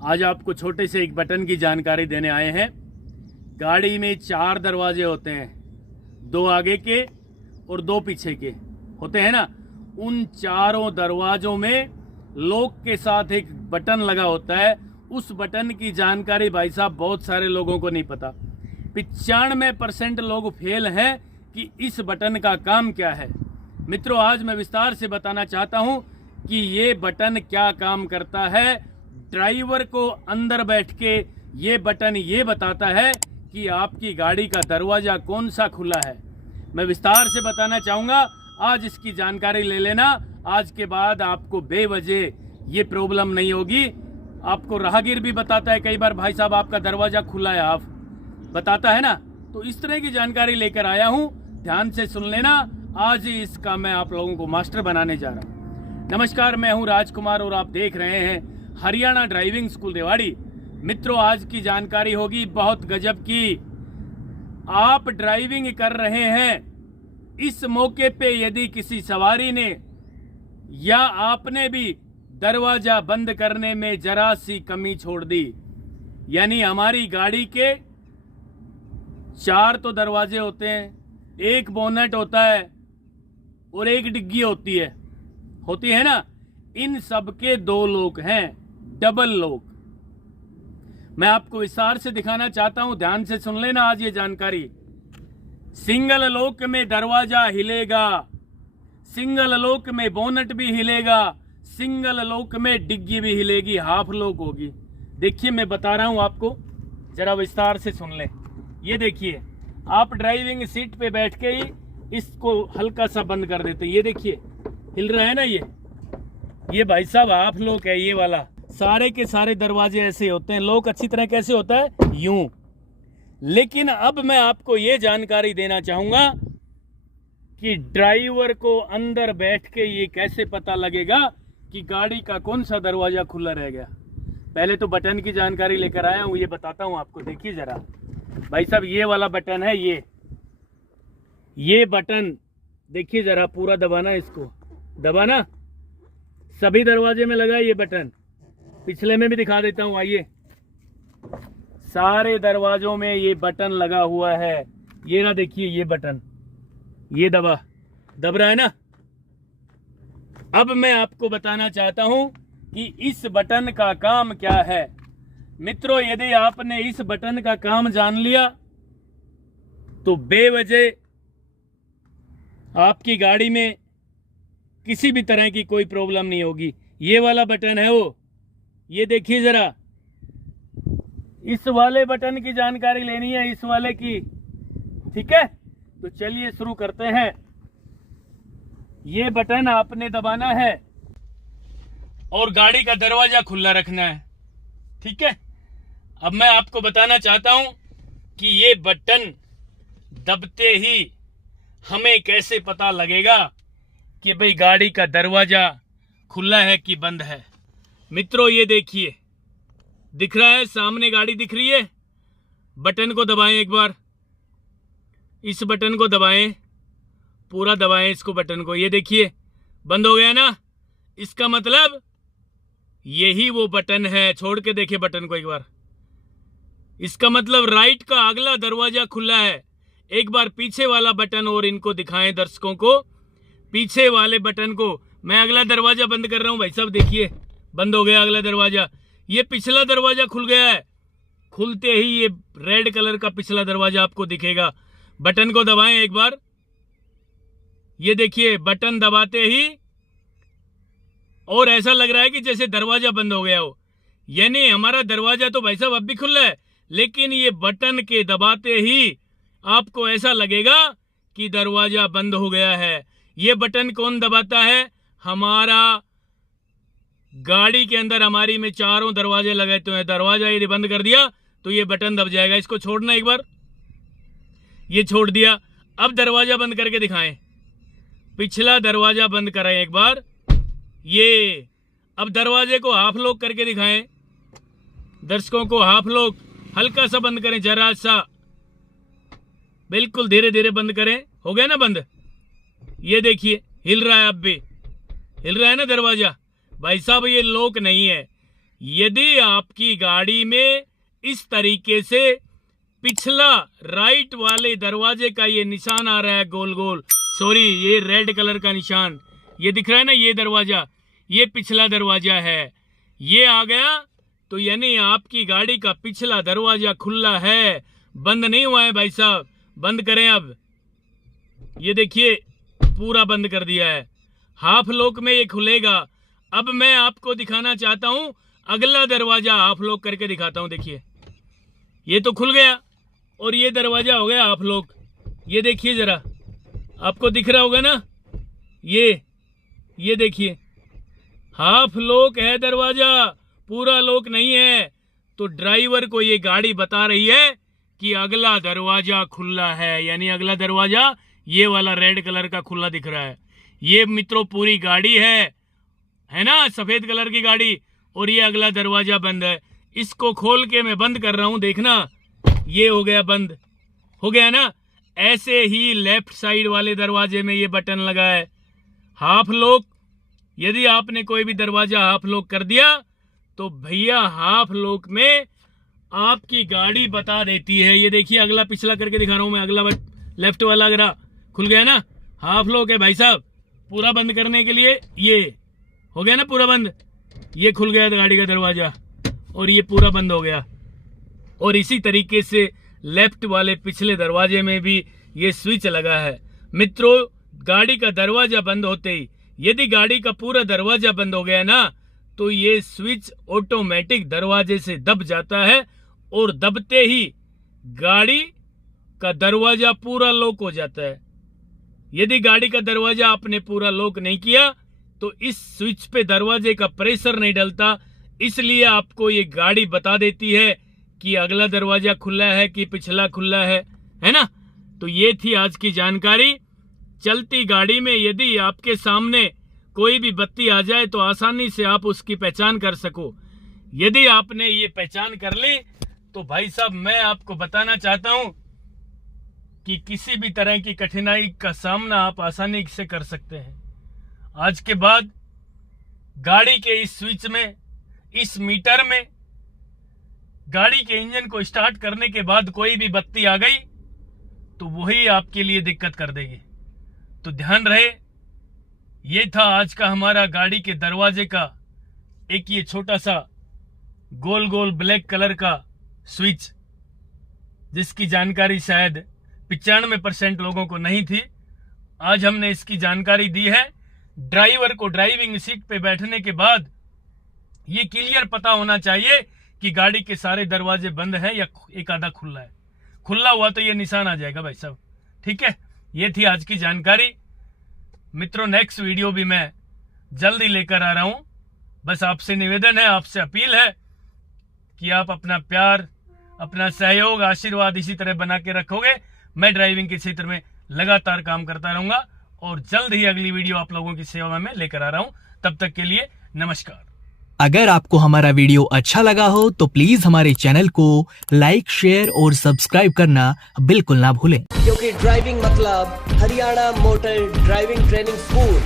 आज आपको छोटे से एक बटन की जानकारी देने आए हैं। गाड़ी में 4 दरवाजे होते हैं, 2 आगे के और 2 पीछे के होते हैं ना। उन चारों दरवाजों में लॉक के साथ एक बटन लगा होता है। उस बटन की जानकारी भाई साहब बहुत सारे लोगों को नहीं पता। 95% लोग फेल हैं कि इस बटन का काम क्या है। मित्रों, आज मैं विस्तार से बताना चाहता हूं कि ये बटन क्या काम करता है। ड्राइवर को अंदर बैठ के ये बटन ये बताता है कि आपकी गाड़ी का दरवाज़ा कौन सा खुला है। मैं विस्तार से बताना चाहूँगा, आज इसकी जानकारी ले लेना। आज के बाद आपको बेवजह ये प्रॉब्लम नहीं होगी। आपको राहगीर भी बताता है कई बार, भाई साहब आपका दरवाज़ा खुला है, आप बताता है ना। तो इस तरह की जानकारी लेकर आया हूँ, ध्यान से सुन लेना। आज ही इसका मैं आप लोगों को मास्टर बनाने जा रहा हूँ। नमस्कार, मैं हूँ राजकुमार और आप देख रहे हैं हरियाणा ड्राइविंग स्कूल रेवाड़ी। मित्रों, आज की जानकारी होगी बहुत गजब की। आप ड्राइविंग कर रहे हैं, इस मौके पे यदि किसी सवारी ने या आपने भी दरवाजा बंद करने में जरा सी कमी छोड़ दी, यानी हमारी गाड़ी के 4 तो दरवाजे होते हैं, एक बोनट होता है और एक डिग्गी होती है ना। इन सब के 2 लोग हैं, डबल लोग। मैं आपको विस्तार से दिखाना चाहता हूं, ध्यान से सुन लेना आज ये जानकारी। सिंगल लॉक में दरवाजा हिलेगा, सिंगल लॉक में बोनट भी हिलेगा, सिंगल लॉक में डिग्गी भी हिलेगी, हाफ लॉक होगी। देखिए मैं बता रहा हूं आपको, जरा विस्तार से सुन लें। ये देखिए, आप ड्राइविंग सीट पे बैठ के ही इसको हल्का सा बंद कर देते हैं। ये देखिए हिल रहा है ना। ये भाई साहब हाफ लॉक है ये वाला। सारे के सारे दरवाजे ऐसे होते हैं। लॉक अच्छी तरह कैसे होता है, यूं। लेकिन अब मैं आपको ये जानकारी देना चाहूंगा कि ड्राइवर को अंदर बैठ के ये कैसे पता लगेगा कि गाड़ी का कौन सा दरवाजा खुला रह गया। पहले तो बटन की जानकारी लेकर आया हूं, ये बताता हूं आपको। देखिए जरा भाई साहब, ये वाला बटन है, ये बटन देखिए जरा, पूरा दबाना, इसको दबाना। सभी दरवाजे में लगा ये बटन। पिछले में भी दिखा देता हूं, आइए। सारे दरवाजों में ये बटन लगा हुआ है। ये ना देखिए, ये बटन ये दब रहा है ना। अब मैं आपको बताना चाहता हूं कि इस बटन का काम क्या है। मित्रों, यदि आपने इस बटन का काम जान लिया तो बेवजह आपकी गाड़ी में किसी भी तरह की कोई प्रॉब्लम नहीं होगी। ये वाला बटन है वो, ये देखिए जरा। इस वाले बटन की जानकारी लेनी है, इस वाले की, ठीक है। तो चलिए शुरू करते हैं। ये बटन आपने दबाना है और गाड़ी का दरवाजा खुला रखना है, ठीक है। अब मैं आपको बताना चाहता हूं कि ये बटन दबते ही हमें कैसे पता लगेगा कि भाई गाड़ी का दरवाजा खुला है कि बंद है। मित्रों, ये देखिए, दिख रहा है सामने गाड़ी दिख रही है। बटन को दबाएं एक बार, इस बटन को दबाएं, पूरा दबाएं इसको, बटन को। ये देखिए बंद हो गया ना। इसका मतलब यही वो बटन है। छोड़ के देखिए बटन को एक बार। इसका मतलब राइट का अगला दरवाजा खुला है। एक बार पीछे वाला बटन और इनको दिखाएं दर्शकों को, पीछे वाले बटन को। मैं अगला दरवाजा बंद कर रहा हूं भाई साहब, देखिए बंद हो गया अगला दरवाजा। ये पिछला दरवाजा खुल गया है। खुलते ही ये रेड कलर का पिछला दरवाजा आपको दिखेगा। बटन को दबाएं एक बार। ये देखिए बटन दबाते ही और ऐसा लग रहा है कि जैसे दरवाजा बंद हो गया हो। यानी हमारा दरवाजा तो भाई साहब अब भी खुला है, लेकिन ये बटन के दबाते ही आपको ऐसा लगेगा कि दरवाजा बंद हो गया है। ये बटन कौन दबाता है? हमारा गाड़ी के अंदर हमारी में 4 दरवाजे लगे तो है। दरवाजा यदि बंद कर दिया तो ये बटन दब जाएगा। इसको छोड़ना एक बार, ये छोड़ दिया। अब दरवाजा बंद करके दिखाएं, पिछला दरवाजा बंद करें एक बार। ये अब दरवाजे को हाफ लॉक करके दिखाएं दर्शकों को। हाफ लॉक हल्का सा बंद करें, जरा सा, बिल्कुल धीरे धीरे बंद करें। हो गया ना बंद। ये देखिए हिल रहा है, अब भी हिल रहा है ना दरवाजा। भाई साहब ये लॉक नहीं है, यदि आपकी गाड़ी में इस तरीके से पिछला राइट वाले दरवाजे का ये निशान आ रहा है गोल गोल, सॉरी ये रेड कलर का निशान ये दिख रहा है ना, ये दरवाजा, ये पिछला दरवाजा है, ये आ गया तो यानी आपकी गाड़ी का पिछला दरवाजा खुला है, बंद नहीं हुआ है भाई साहब। बंद करें अब, ये देखिए पूरा बंद कर दिया है, हाफ लॉक में ये खुलेगा। अब मैं आपको दिखाना चाहता हूं अगला दरवाजा हाफ लॉक करके दिखाता हूं। देखिए ये तो खुल गया और ये दरवाजा हो गया हाफ लॉक। ये देखिए जरा, आपको दिख रहा होगा ना, ये देखिए हाफ लॉक है दरवाजा, पूरा लॉक नहीं है। तो ड्राइवर को ये गाड़ी बता रही है कि अगला दरवाजा खुला है, यानी अगला दरवाजा ये वाला रेड कलर का खुला दिख रहा है। ये मित्रों पूरी गाड़ी है ना, सफेद कलर की गाड़ी, और ये अगला दरवाजा बंद है। इसको खोल के मैं बंद कर रहा हूं, देखना ये हो गया बंद, हो गया ना। ऐसे ही लेफ्ट साइड वाले दरवाजे में ये बटन लगा है हाफ लॉक। यदि आपने कोई भी दरवाजा हाफ लॉक कर दिया तो भैया हाफ लॉक में आपकी गाड़ी बता देती है। ये देखिए अगला पिछला करके दिखा रहा हूं मैं, अगला लेफ्ट वाला अगला खुल गया ना, हाफ लॉक है भाई साहब। पूरा बंद करने के लिए ये हो गया ना पूरा बंद, ये खुल गया गाड़ी का दरवाजा और ये पूरा बंद हो गया। और इसी तरीके से लेफ्ट वाले पिछले दरवाजे में भी ये स्विच लगा है। मित्रों गाड़ी का दरवाजा बंद होते ही यदि गाड़ी का पूरा दरवाजा बंद हो गया ना तो ये स्विच ऑटोमेटिक दरवाजे से दब जाता है और दबते ही गाड़ी का दरवाजा पूरा लॉक हो जाता है। यदि गाड़ी का दरवाजा आपने पूरा लॉक नहीं किया तो इस स्विच पे दरवाजे का प्रेशर नहीं डलता, इसलिए आपको ये गाड़ी बता देती है कि अगला दरवाजा खुला है कि पिछला खुला है ना। तो ये थी आज की जानकारी। चलती गाड़ी में यदि आपके सामने कोई भी बत्ती आ जाए तो आसानी से आप उसकी पहचान कर सको। यदि आपने ये पहचान कर ली तो भाई साहब मैं आपको बताना चाहता हूं कि किसी भी तरह की कठिनाई का सामना आप आसानी से कर सकते हैं। आज के बाद गाड़ी के इस स्विच में, इस मीटर में, गाड़ी के इंजन को स्टार्ट करने के बाद कोई भी बत्ती आ गई तो वही आपके लिए दिक्कत कर देगी। तो ध्यान रहे, ये था आज का हमारा गाड़ी के दरवाजे का एक ये छोटा सा गोल गोल ब्लैक कलर का स्विच, जिसकी जानकारी शायद 95% लोगों को नहीं थी। आज हमने इसकी जानकारी दी है। ड्राइवर को ड्राइविंग सीट पे बैठने के बाद ये क्लियर पता होना चाहिए कि गाड़ी के सारे दरवाजे बंद हैं या एक आधा खुला है। खुला हुआ तो ये निशान आ जाएगा भाई साहब, ठीक है। ये थी आज की जानकारी। मित्रों नेक्स्ट वीडियो भी मैं जल्दी लेकर आ रहा हूं। बस आपसे निवेदन है, आपसे अपील है कि आप अपना प्यार, अपना सहयोग, आशीर्वाद इसी तरह बना के रखोगे। मैं ड्राइविंग के क्षेत्र में लगातार काम करता रहूंगा और जल्द ही अगली वीडियो आप लोगों की सेवा में लेकर आ रहा हूं। तब तक के लिए नमस्कार। अगर आपको हमारा वीडियो अच्छा लगा हो तो प्लीज हमारे चैनल को लाइक, शेयर और सब्सक्राइब करना बिल्कुल ना भूलें, क्योंकि ड्राइविंग मतलब Haryana motor driving training school.